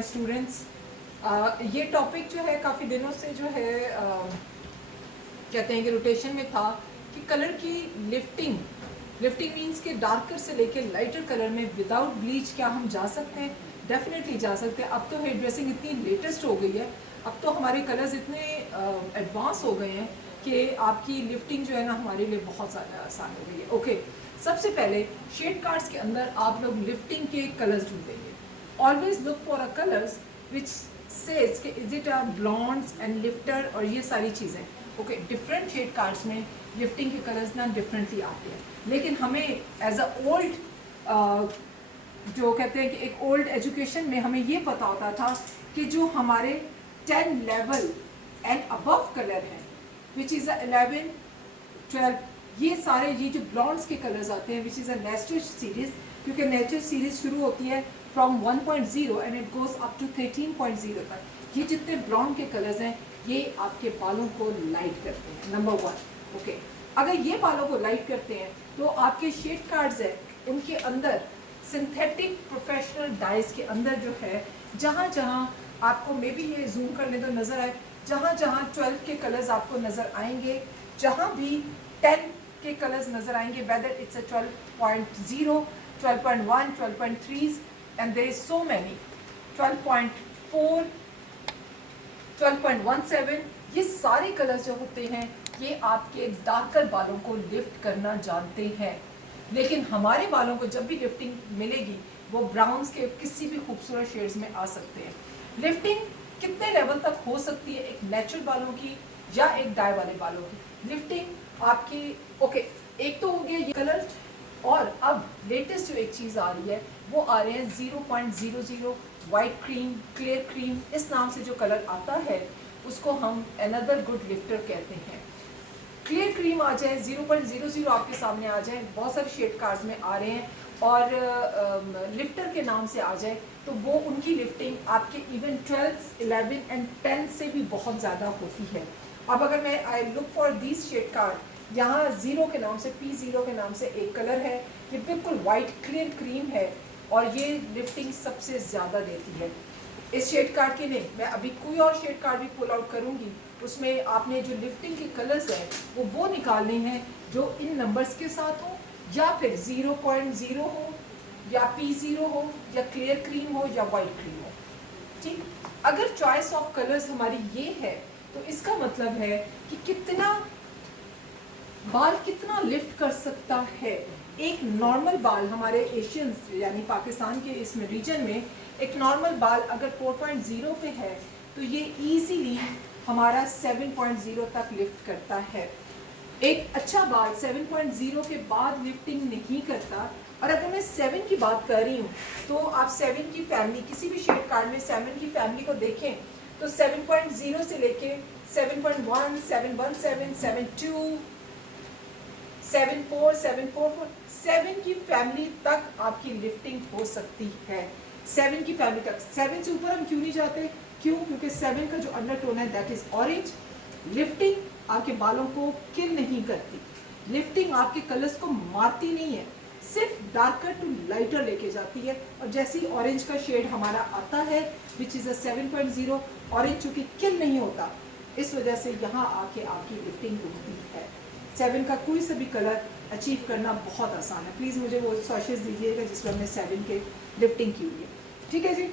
My students. ये topic जो है काफ़ी दिनों से जो है कहते हैं कि रोटेशन में था कि कलर की लिफ्टिंग मीन्स के डार्कर से लेके लाइटर कलर में विदाउट ब्लीच क्या हम जा सकते हैं? डेफिनेटली जा सकते हैं। अब तो हेयर ड्रेसिंग इतनी लेटेस्ट हो गई है, अब तो हमारे कलर्स इतने एडवांस हो गए हैं कि आपकी लिफ्टिंग जो है ना हमारे लिए बहुत ज़्यादा आसान हो गई है। ओके, सबसे पहले शेड कार्ड्स के अंदर आप लोग लिफ्टिंग के कलर्स ढूंढेंगे। Always look for a colours which says कि is it a blondes and lifter और ये सारी चीज़ें। ओके, डिफरेंट शेड कार्ड्स में लिफ्टिंग के कलर्स ना डिफरेंटली आते हैं, लेकिन हमें एज अ ओल्ड जो कहते हैं कि एक ओल्ड एजुकेशन में हमें ये पता होता था कि जो हमारे 10 लेवल एंड अबव कलर हैं विच इज़ 11, 12, ये सारे ये जो ब्लॉन्ड्स के कलर्स आते हैं which is a natural series, क्योंकि नेचुरल सीरीज शुरू होती है from 1.0 and it goes up to 13.0 तक। ये जितने ब्लॉन्ड के कलर्स हैं ये आपके बालों को लाइट करते हैं, नंबर 1। ओके, अगर ये बालों को लाइट करते हैं तो आपके शेड कार्ड्स है उनके अंदर सिंथेटिक प्रोफेशनल डाइज के अंदर जो है जहाँ जहाँ आपको मे बी ये जूम करने तो नज़र आए, जहाँ जहाँ 12 के कलर्स आपको नज़र आएंगे, जहाँ भी 10 के कलर्स नज़र आएंगे, whether it's a 12.0, 12.1, 12.3 and there is so many, 12.4, 12.17, ये सारे कलर्स जो होते हैं ये आपके डार्कर बालों को लिफ्ट करना जानते हैं। लेकिन हमारे बालों को जब भी लिफ्टिंग मिलेगी वो ब्राउन्स के किसी भी खूबसूरत शेड्स में आ सकते हैं। लिफ्टिंग कितने लेवल तक हो सकती है, एक नेचुरल बालों की या एक डाई वाले बालों की लिफ्टिंग आपकी? ओके, एक तो हो गया ये कलर, और अब लेटेस्ट जो एक चीज़ आ रही है वो आ रहे हैं 0.00 वाइट क्रीम, क्लियर क्रीम, इस नाम से जो कलर आता है उसको हम अनदर गुड लिफ्टर कहते हैं। क्लियर क्रीम आ जाए, 0.00 आपके सामने आ जाए, बहुत सारे शेड कार्ड्स में आ रहे हैं, और लिफ्टर के नाम से आ जाए तो वो उनकी लिफ्टिंग आपके इवन 12, 11 एंड 10 से भी बहुत ज़्यादा होती है। अब अगर मैं I look for this shade card, यहाँ 0 के नाम से, P0 के नाम से एक कलर है, ये बिल्कुल वाइट क्लियर क्रीम है और ये लिफ्टिंग सबसे ज़्यादा देती है। इस शेड कार्ड के नहीं, मैं अभी कोई और शेड कार्ड भी पुल आउट करूँगी, उसमें आपने जो लिफ्टिंग के कलर्स हैं वो निकालने हैं जो इन नंबर्स के साथ हो, या फिर 0.0 हो, या P0 हो, या क्लियर क्रीम हो, या वाइट क्रीम हो। ठीक, अगर चॉइस ऑफ कलर्स हमारी ये है तो इसका मतलब है कि कितना बाल कितना लिफ्ट कर सकता है। एक नॉर्मल बाल हमारे एशियंस यानी पाकिस्तान के इसमें रीजन में एक नॉर्मल बाल अगर 4.0 पे है तो ये इजीली हमारा 7.0 तक लिफ्ट करता है। एक अच्छा बाल 7.0 के बाद लिफ्टिंग नहीं करता। और अगर मैं 7 की बात कर रही हूँ तो आप 7 की फैमिली, किसी भी शेड कार्ड में 7 की फैमिली को देखें तो 7.0 से लेके 7.1, 717, 7.2, 7.4, 7.44, 7 की फैमिली तक आपकी लिफ्टिंग हो सकती है। 7 की फैमिली तक, 7 से ऊपर हम क्यों नहीं जाते? क्यों? क्योंकि 7 का जो अंडरटोन है दैट इज ऑरेंज। लिफ्टिंग आपके बालों को किल नहीं करती, लिफ्टिंग आपके कलर्स को मारती नहीं है, सिर्फ डार्कर टू लाइटर लेके जाती है। और जैसे ही ऑरेंज का शेड हमारा आता है विच इज़ अ 7.0, ऑरेंज चूँकि किल नहीं होता इस वजह से यहाँ आके आपकी लिफ्टिंग होती है। 7 का कोई सा भी कलर अचीव करना बहुत आसान है। प्लीज़ मुझे वो सॉशेस दीजिएगा जिसमें हमने 7 के लिफ्टिंग की हुई है, ठीक है जी।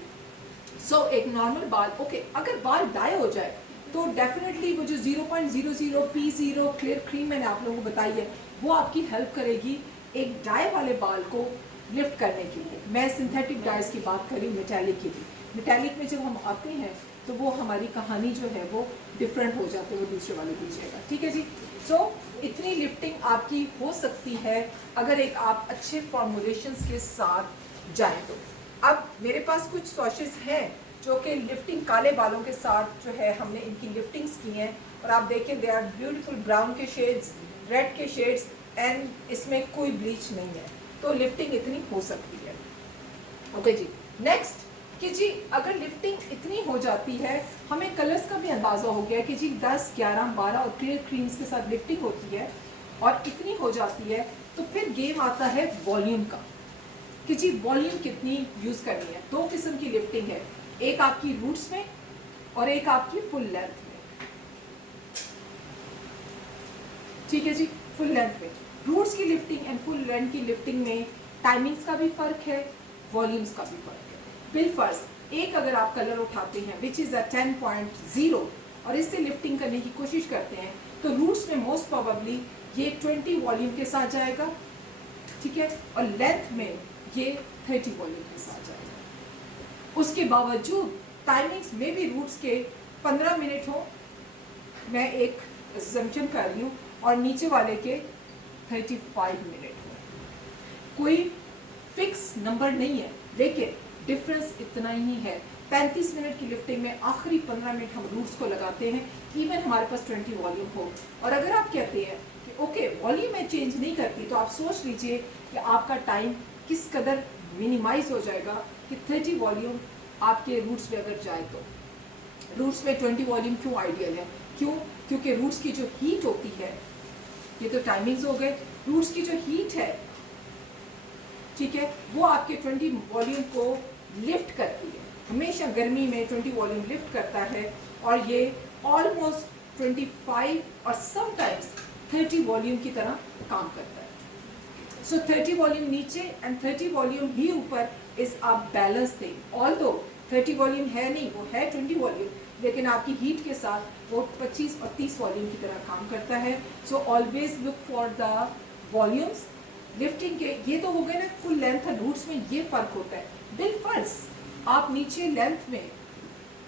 सो एक नॉर्मल बाल, ओके, अगर बाल डाई हो जाए तो डेफिनेटली वो जो 0.00 P0 क्लियर क्रीम मैंने आप लोगों को बताई है वो आपकी हेल्प करेगी एक डाई वाले बाल को लिफ्ट करने के लिए। मैं सिंथेटिक डाइज की बात करी, मेटालिक की भी। मेटालिक में जब हम आते हैं तो वो हमारी कहानी जो है वो डिफरेंट हो जाती है, वो दूसरे वाले दीजिएगा, ठीक है जी। सो इतनी लिफ्टिंग आपकी हो सकती है अगर एक आप अच्छे फॉर्मुलेशंस के साथ जाएं तो। अब मेरे पास कुछ सॉशेस हैं जो कि लिफ्टिंग काले बालों के साथ जो है हमने इनकी लिफ्टिंग्स की हैं, और आप देखें दे आर ब्यूटीफुल ब्राउन के शेड्स, रेड के शेड्स, एंड इसमें कोई ब्लीच नहीं है, तो लिफ्टिंग इतनी हो सकती है। ओके जी, नेक्स्ट कि जी अगर लिफ्टिंग इतनी हो जाती है, हमें कलर्स का भी अंदाज़ा हो गया कि जी 10, 11, 12 और क्लियर क्रीम्स के साथ लिफ्टिंग होती है और इतनी हो जाती है, तो फिर गेम आता है वॉल्यूम का कि जी वॉल्यूम कितनी यूज़ करनी है। दो किस्म की लिफ्टिंग है, एक आपकी रूट्स में और एक आपकी फुल लेंथ में। ठीक है जी, फुल लेंथ में रूट्स की लिफ्टिंग एंड फुल लेंथ की लिफ्टिंग में टाइमिंग्स का भी फर्क है, वॉल्यूम्स का भी फर्क है। बिलफर्ज एक अगर आप कलर उठाते हैं विच इज़ अ 10.0 और इससे लिफ्टिंग करने की कोशिश करते हैं तो रूट्स में मोस्ट प्रोबेबली ये 20 वॉल्यूम के साथ जाएगा, ठीक है, और लेंथ में ये 30 वॉल्यूम के साथ जाएगा। उसके बावजूद टाइमिंग्स में भी रूट्स के 15 मिनट हो, मैं एक assumption कर रही हूँ, और नीचे वाले के 35 मिनट हो। कोई फिक्स नंबर नहीं है, लेकिन डिफरेंस इतना ही है। 35 मिनट की लिफ्टिंग में आखिरी 15 मिनट हम रूट्स को लगाते हैं, इवन हमारे पास 20 वॉल्यूम हो। और अगर आप कहते हैं कि ओके वॉल्यूम में चेंज नहीं करती, तो आप सोच लीजिए कि आपका टाइम किस कदर मिनिमाइज हो जाएगा कि 30 वॉल्यूम आपके रूट्स में अगर जाए तो। रूट्स में 20 वॉल्यूम क्यों आइडियल है? क्यों? क्योंकि रूट्स की जो हीट होती है, ये तो टाइमिंग्स हो गए, रूट्स की जो हीट है, ठीक है, वो आपके 20 वॉल्यूम को लिफ्ट करती है। हमेशा गर्मी में 20 वॉल्यूम लिफ्ट करता है, और ये ऑलमोस्ट 25 और समटाइम्स 30 वॉल्यूम की तरह काम करता है। सो 30 वॉल्यूम नीचे एंड 30 वॉल्यूम ही ऊपर is a balance thing. Although 30 volume है नहीं, वो है 20 वॉल्यूम, लेकिन आपकी हीट के साथ वो 25 और 30 वॉल्यूम की तरह काम करता है। सो always look for the volumes. Lifting के ये तो हो गए ना फुल लेंथ और रूट्स में ये फर्क होता है। बिलफर्ज आप नीचे लेंथ में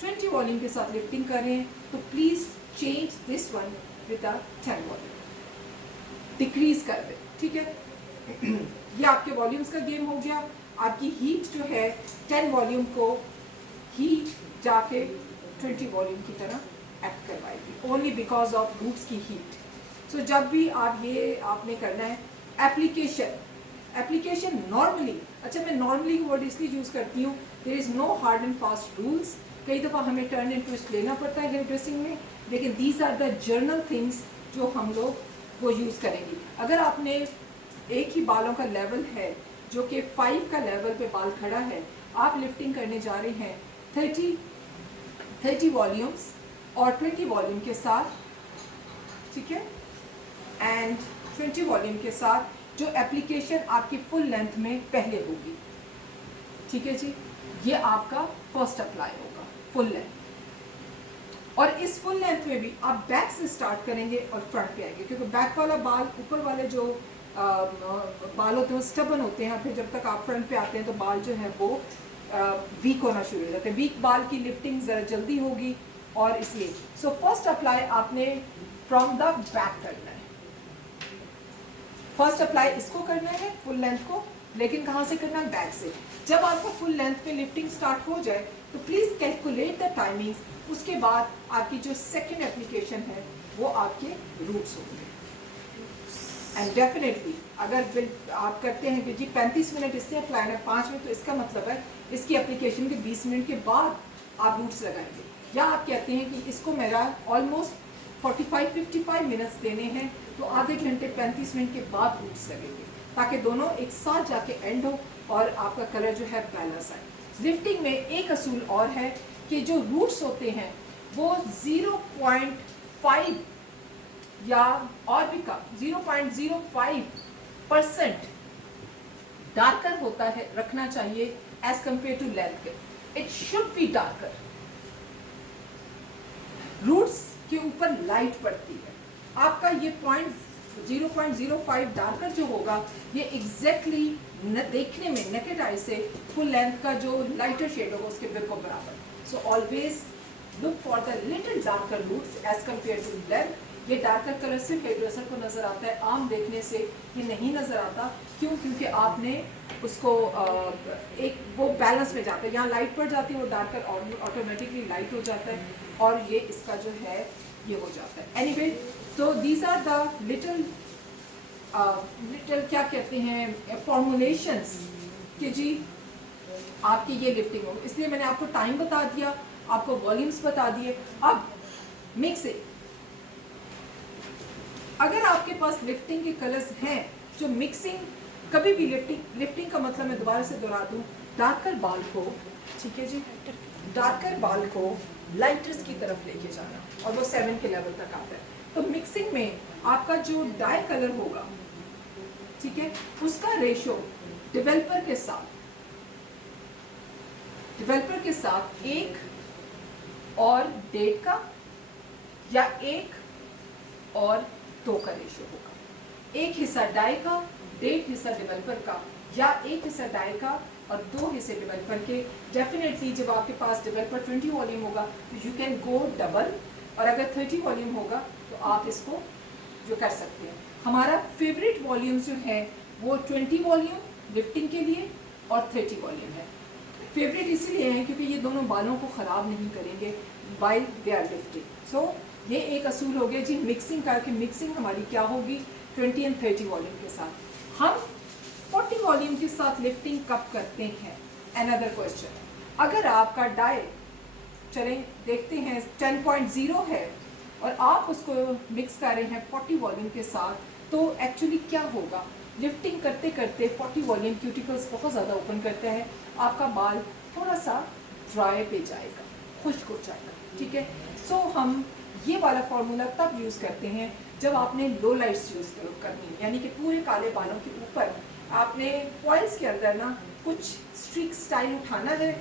20 वॉल्यूम के साथ लिफ्टिंग कर रहे हैं तो please change this one with 10 volume, decrease कर दें, ठीक है। ये आपके वॉल्यूम्स का गेम हो गया। आपकी हीट जो है 10 वॉल्यूम को ही जाके 20 वॉल्यूम की तरह एक्ट करवाएगी, ओनली बिकॉज ऑफ रूट्स की हीट। सो जब भी आप ये आपने करना है एप्लीकेशन नॉर्मली, अच्छा मैं नॉर्मली वर्ड इसलिए यूज़ करती हूँ, there is no hard and fast rules. कई दफ़ा हमें टर्न एंड ट्विस्ट लेना पड़ता है हेयर ड्रेसिंग में, लेकिन these are the general things जो हम लोग वो यूज़ करेंगे। अगर आपने एक ही बालों का लेवल है जो कि 5 का लेवल पे बाल खड़ा है, आप लिफ्टिंग करने जा रहे हैं 30 वॉल्यूम्स और 20 वॉल्यूम के साथ, ठीक है, एंड 20 वॉल्यूम के साथ जो एप्लीकेशन आपकी फुल लेंथ में पहले होगी, ठीक है जी, ये आपका फर्स्ट अप्लाई होगा फुल लेंथ। और इस फुल लेंथ में भी आप बैक से स्टार्ट करेंगे और फ्रंट पे आएंगे, क्योंकि बैक वाला बाल, ऊपर वाले जो बाल होते हैं स्टबन होते हैं, फिर जब तक आप फ्रंट पे आते हैं तो बाल जो है वो वीक होना शुरू हो जाते हैं। वीक बाल की लिफ्टिंग ज़रा जल्दी होगी, और इसलिए सो फर्स्ट अप्लाई आपने फ्रॉम द बैक करना है। फर्स्ट अप्लाई इसको करना है फुल लेंथ को, लेकिन कहाँ से करना है? बैक से। जब आपको फुल लेंथ पे लिफ्टिंग स्टार्ट हो जाए तो प्लीज़ कैलकुलेट द टाइमिंग्स। उसके बाद आपकी जो सेकेंड एप्लीकेशन है वो आपके रूट्स होंगे। एंड डेफिनेटली अगर आप करते हैं कि जी 35 मिनट इससे अप्लाई है 5 मिनट, तो इसका मतलब है इसकी एप्लीकेशन के 20 मिनट के बाद आप रूट्स लगाएंगे। या आप कहते हैं कि इसको मेरा ऑलमोस्ट 45-55 मिनट्स देने हैं, तो आधे घंटे 35 मिनट के बाद रूट्स लगेंगे, ताकि दोनों एक साथ जाके एंड हो और आपका कलर जो है बैलेंस आए। लिफ्टिंग में एक असूल और है कि जो रूट्स होते हैं वो 0.5 या और भी कम 0.05% डार्कर होता है, रखना चाहिए एज कंपेयर टू लेंथ के। It should be darker. Roots के ऊपर लाइट पड़ती है, आपका ये 0.05 डार्कर जो होगा ये एग्जैक्टली देखने में नेकेड आई से फुल लेंथ का जो लाइटर शेड होगा उसके बिल्कुल बराबर। So always look for the little darker roots as compare to length. ये डार्कर कलर सिर्फ हेयर ड्रेसर को नज़र आता है, आम देखने से ये नहीं नज़र आता। क्यों? क्योंकि आपने उसको एक वो बैलेंस में जाता है, यहाँ लाइट पड़ जाती है, वो डार्कर ऑटोमेटिकली लाइट हो जाता है, और ये इसका जो है ये हो जाता है। एनीवे, तो दीज आर द लिटिल क्या कहते हैं फॉर्मुलेशंस कि जी आपकी ये लिफ्टिंग हो। इसलिए मैंने आपको टाइम बता दिया, आपको वॉल्यूम्स बता दिए। अब मिक्सिंग, अगर आपके पास लिफ्टिंग के कलर्स हैं जो मिक्सिंग, कभी भी लिफ्टिंग का मतलब मैं दोबारा से दोहरा दूं, डार्कर बाल को, ठीक है जी, डार्कर बाल को लाइटर्स की तरफ लेके जाना, और वो 7 के लेवल तक आता है। तो मिक्सिंग में आपका जो डाई कलर होगा, ठीक है, उसका रेशो डेवलपर के साथ 1 और 1.5 का या 1 और 2 का रेशो होगा। 1 हिस्सा डाई का, 1.5 हिस्सा डेवलपर का, या 1 हिस्सा डाई का और 2 हिस्से डेवलपर के। डेफिनेटली जब आपके पास डेवलपर 20 वॉल्यूम होगा तो यू कैन गो डबल, और अगर 30 वॉल्यूम होगा तो आप इसको जो कर सकते हैं। हमारा फेवरेट वॉल्यूम जो है वो 20 वॉल्यूम लिफ्टिंग के लिए और 30 वॉल्यूम है। फेवरेट इसीलिए है क्योंकि ये दोनों बालों को ख़राब नहीं करेंगे वाइल दे आर लिफ्टिंग। सो ये एक असूल हो गया जी मिक्सिंग का, कि मिक्सिंग हमारी क्या होगी 20 और 30 वॉल्यूम के साथ। हम 40 वॉल्यूम के साथ लिफ्टिंग कब करते हैं? Another question. अगर आपका डाई चलें देखते हैं 10.0 है और आप उसको मिक्स कर रहे हैं 40 वॉल्यूम के साथ, तो एक्चुअली क्या होगा, लिफ्टिंग करते करते 40 वॉल्यूम क्यूटिकल्स बहुत ज़्यादा ओपन करता है, आपका बाल थोड़ा सा ड्राई पे जाएगा, खुश्क हो जाएगा, ठीक है। सो हम ये वाला फार्मूला तब यूज़ करते हैं जब आपने लो लाइट्स यूज़ करनी, यानी कि पूरे काले बालों के ऊपर आपने फॉइल्स के अंदर ना कुछ स्ट्रीक स्टाइल उठाना है,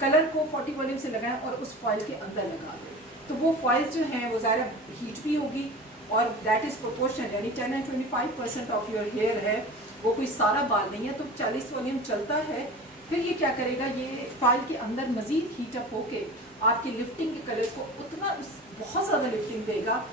कलर को 40 वॉल्यूम से लगाएं और उस फॉइल के अंदर लगा दें। तो वो फॉइल्स जो हैं वो ज़्यादा हीट भी होगी और दैट इज़ प्रोपोर्शनल, यानी 10 and 25% ऑफ योर हेयर है, वो कोई सारा बाल नहीं है। तो 40 वॉल्यूम चलता है, फिर ये क्या करेगा, ये फाइल के अंदर मज़ीद हीटअप होके आपकी लिफ्टिंग के कलर को उतना बहुत ज़्यादा लिफ्टिंग देगा,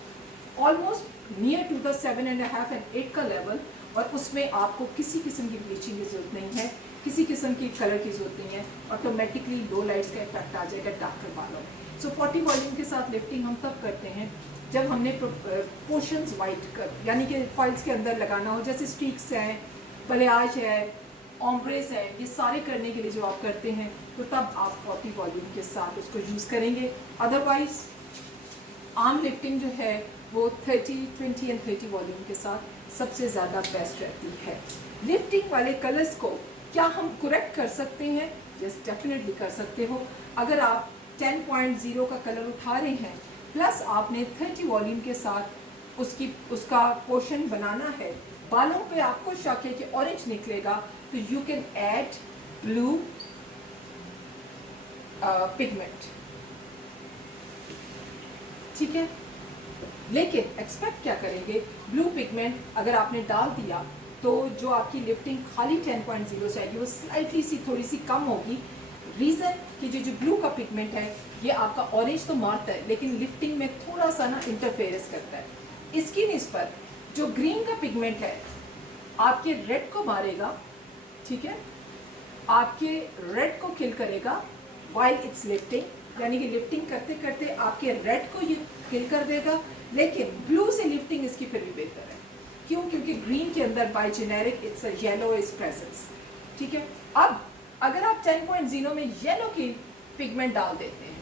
almost near to the 7.5 and 8 का लेवल। और उसमें आपको किसी किस्म की ब्लीचिंग की ज़रूरत नहीं है, किसी किस्म की कलर की ज़रूरत नहीं है, ऑटोमेटिकली लो लाइट्स का इफेक्ट आ जाएगा डार्कर बालों में। सो 40 वॉल्यूम के साथ लिफ्टिंग हम तब करते हैं जब हमने पोर्शंस वाइट कर, यानी कि फॉइल्स के अंदर लगाना हो, जैसे स्ट्रीक्स हैं, बलियाज है, ऑम्ब्रेस है, ये सारे करने के लिए जो आप करते हैं तो तब आप 40 वॉल्यूम के साथ उसको यूज़ करेंगे। अदरवाइज आम लिफ्टिंग जो है वो 30, 20 और 30 वॉल्यूम के साथ सबसे ज़्यादा बेस्ट रहती है। लिफ्टिंग वाले कलर्स को क्या हम करेक्ट कर सकते हैं? यस, डेफिनेटली कर सकते हो। अगर आप 10.0 का कलर उठा रहे हैं प्लस आपने 30 वॉल्यूम के साथ उसका पोर्शन बनाना है, बालों पे आपको शक है कि ऑरेंज निकलेगा, तो you can add blue pigment, ठीक है। लेकिन एक्सपेक्ट क्या करेंगे, ब्लू पिगमेंट अगर आपने डाल दिया तो जो आपकी लिफ्टिंग खाली 10.0 से आएगी वो स्लाइटली सी थोड़ी सी कम होगी। रीज़न कि जो ब्लू का पिगमेंट है ये आपका ऑरेंज तो मारता है लेकिन लिफ्टिंग में थोड़ा सा ना इंटरफेरेंस करता है। इसकी निस्बत जो ग्रीन का पिगमेंट है आपके रेड को मारेगा, ठीक है, आपके रेड को किल करेगा वाइल इट्स लिफ्टिंग, यानी कि लिफ्टिंग करते करते आपके रेड को ये किल कर देगा। लेकिन ब्लू से लिफ्टिंग इसकी फिर भी बेहतर है, क्यों? क्योंकि ग्रीन के अंदर by generic it's a yellow is presence, ठीक है। अब अगर आप 10.0 में येलो की पिगमेंट डाल देते हैं,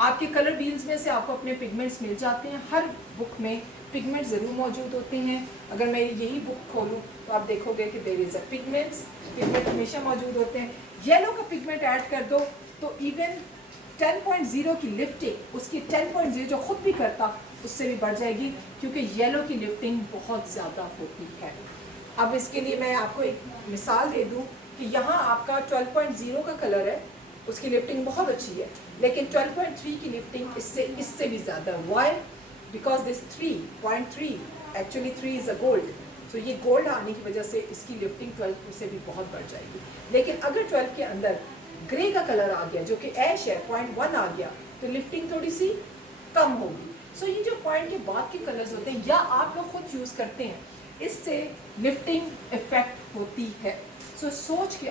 आपके कलर व्हील्स में से आपको अपने पिगमेंट्स मिल जाते हैं। हर बुक में पिगमेंट ज़रूर मौजूद होते हैं। अगर मैं यही बुक खोलूँ तो आप देखोगे कि देयर इज़ अ पिगमेंट हमेशा मौजूद होते हैं। येलो का पिगमेंट ऐड कर दो तो इवन 10.0 की लिफ्टिंग उसकी 10.0 जो खुद भी करता उससे भी बढ़ जाएगी, क्योंकि येलो की लिफ्टिंग बहुत ज़्यादा होती है। अब इसके लिए मैं आपको एक मिसाल दे दूं कि यहाँ आपका 12.0 का कलर है, उसकी लिफ्टिंग बहुत अच्छी है, लेकिन 12.3 की लिफ्टिंग इससे भी ज़्यादा। Why? Because this 3.3 actually 3 is a gold, so ये गोल्ड आने की वजह से इसकी लिफ्टिंग 12 से भी बहुत बढ़ जाएगी। लेकिन अगर 12 के अंदर ग्रे का कलर आ गया जो कि ऐश है, 0.1 आ गया, तो लिफ्टिंग थोड़ी सी कम होगी। सो ये जो पॉइंट के बाद के कलर्स होते हैं या आप लोग खुद यूज़ करते हैं, इससे लिफ्टिंग इफेक्ट होती है। सोच के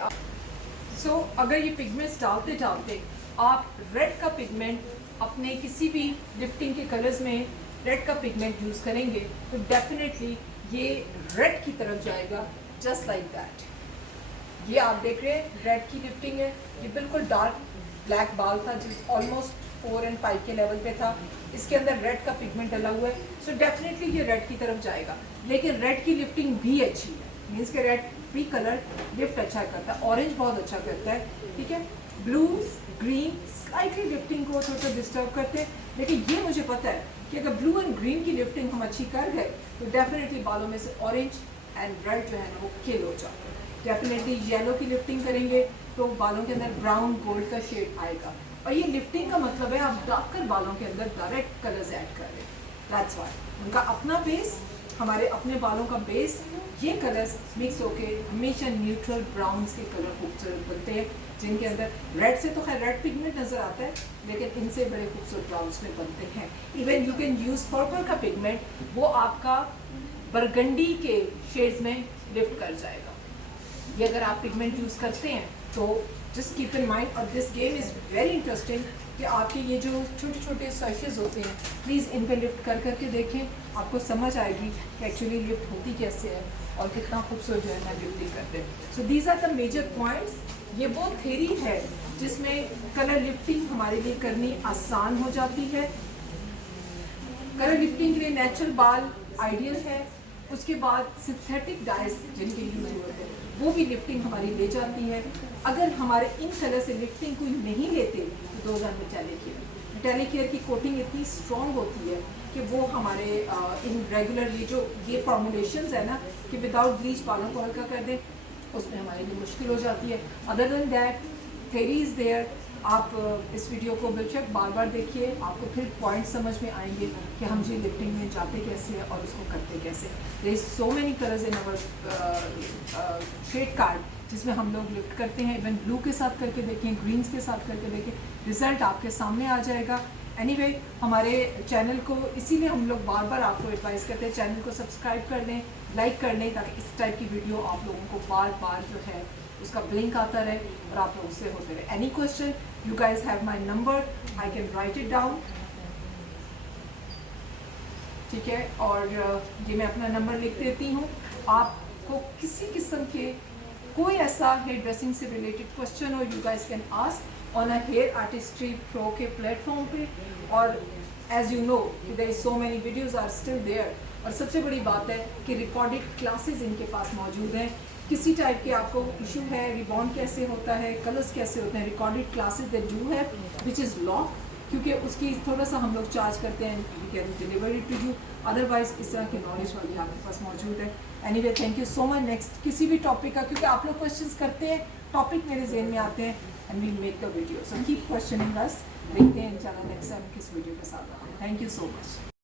अगर ये पिगमेंट्स डालते डालते आप रेड का पिगमेंट अपने किसी भी लिफ्टिंग के कलर्स में रेड का पिगमेंट यूज़ करेंगे तो डेफिनेटली ये रेड की तरफ जाएगा, जस्ट लाइक दैट। ये आप देख रहे हैं रेड की लिफ्टिंग है, ये बिल्कुल डार्क ब्लैक बाल था जो ऑलमोस्ट 4 और 5 के लेवल पे था, इसके अंदर रेड का पिगमेंट डला हुआ है, सो डेफिनेटली ये रेड की तरफ जाएगा। लेकिन रेड की लिफ्टिंग भी अच्छी है, मीन्स के रेड भी कलर लिफ्ट अच्छा करता है। ऑरेंज बहुत अच्छा करता है, ठीक है। ब्लूज ग्रीन स्लाइटली लिफ्टिंग को थोड़ा सा डिस्टर्ब करते हैं, लेकिन ये मुझे पता है कि अगर ब्लू एंड ग्रीन की लिफ्टिंग हम अच्छी कर गए तो डेफिनेटली बालों में से ऑरेंज एंड रेड जो है ना वो किल हो जाता है। डेफिनेटली येलो की लिफ्टिंग करेंगे तो बालों के अंदर ब्राउन गोल्ड का शेड आएगा, और ये लिफ्टिंग का मतलब है आप डार्कर बालों के अंदर डायरेक्ट कलर्स ऐड कर रहे हैं। दैट्स व्हाई उनका अपना बेस, हमारे अपने बालों का बेस, ये कलर्स मिक्स होके हमेशा न्यूट्रल ब्राउन्स के कलर खूबसूरत बनते हैं, जिनके अंदर रेड से तो खैर रेड पिगमेंट नज़र आता है, लेकिन इनसे बड़े खूबसूरत ब्राउन्स में बनते हैं। Even you can use purple का पिगमेंट, वो आपका बरगंडी के शेड्स में लिफ्ट कर जाएगा। ये अगर आप पिगमेंट यूज़ करते हैं तो जस्ट कीप इन माइंड। और this game is very interesting कि आपके ये जो छोटे छोटे सर्चेज होते हैं प्लीज़ इन पे लिफ्ट कर करके देखें, आपको समझ आएगी कि एक्चुअली लिफ्ट होती कैसे है और कितना खूबसूरत जो है ना लिफ्टिंग करते हैं। So these are the major points. ये वो थ्योरी है जिसमें कलर लिफ्टिंग हमारे लिए करनी आसान हो जाती है। कलर लिफ्टिंग के लिए नेचुरल बाल आइडियल है, उसके बाद सिंथेटिक डाइज जिनके यूज होते हैं वो भी लिफ्टिंग हमारी ले जाती है। अगर हमारे इन कलर से लिफ्टिंग कोई नहीं लेते तो 2000 मेटालिक हेयर की कोटिंग इतनी स्ट्रॉन्ग होती है कि वो हमारे इन रेगुलर ये फॉर्मुलेशंस है ना कि विदाउट ब्लीच बालों को हल्का कर दें, उसमें हमारे लिए मुश्किल हो जाती है। Other than that theory is there. आप इस वीडियो को बेशक बार बार देखिए, आपको फिर पॉइंट समझ में आएंगे कि हम जी लिफ्टिंग में जाते कैसे हैं और उसको करते कैसे। There is so many colours in our shade card जिसमें हम लोग लिफ्ट करते हैं। इवन ब्लू के साथ करके देखें, ग्रीन्स के साथ करके देखें, रिजल्ट आपके सामने आ जाएगा। एनीवे हमारे चैनल को इसीलिए हम लोग बार बार आपको एडवाइस करते हैं चैनल को सब्सक्राइब कर लें, लाइक कर लें, ताकि इस टाइप की वीडियो आप लोगों को बार बार जो है उसका ब्लिंक आता रहे और आप लोग उससे होते रहे। Any question you guys have my number, I can write it down, ठीक है। और ये मैं अपना नंबर लिख देती हूँ। आपको किसी किस्म के कोई ऐसा हेयर ड्रेसिंग से रिलेटेड क्वेश्चन हो, you guys can ask on a hair artistry pro के प्लेटफॉर्म पे। और as you know there is so many videos are still there. और सबसे बड़ी बात है कि रिकॉर्डेड क्लासेस इनके पास मौजूद हैं। किसी टाइप के आपको इशू है, रिबॉन्ड कैसे होता है, कलर्स कैसे होते हैं, recorded classes that do have which is lock, क्योंकि उसकी थोड़ा सा हम लोग चार्ज करते हैं, we can deliver it to you. Otherwise इस तरह की नॉलेज वाली आपके पास मौजूद है। Anyway thank you so much. Next किसी भी टॉपिक का, क्योंकि आप लोग क्वेश्चंस करते हैं, टॉपिक मेरे ज़हन में आते हैं and we make the video, so keep questioning us. देखते हैं इंशाल्लाह नेक्स्ट टाइम किस वीडियो के साथ आते हैं। Thank you so much.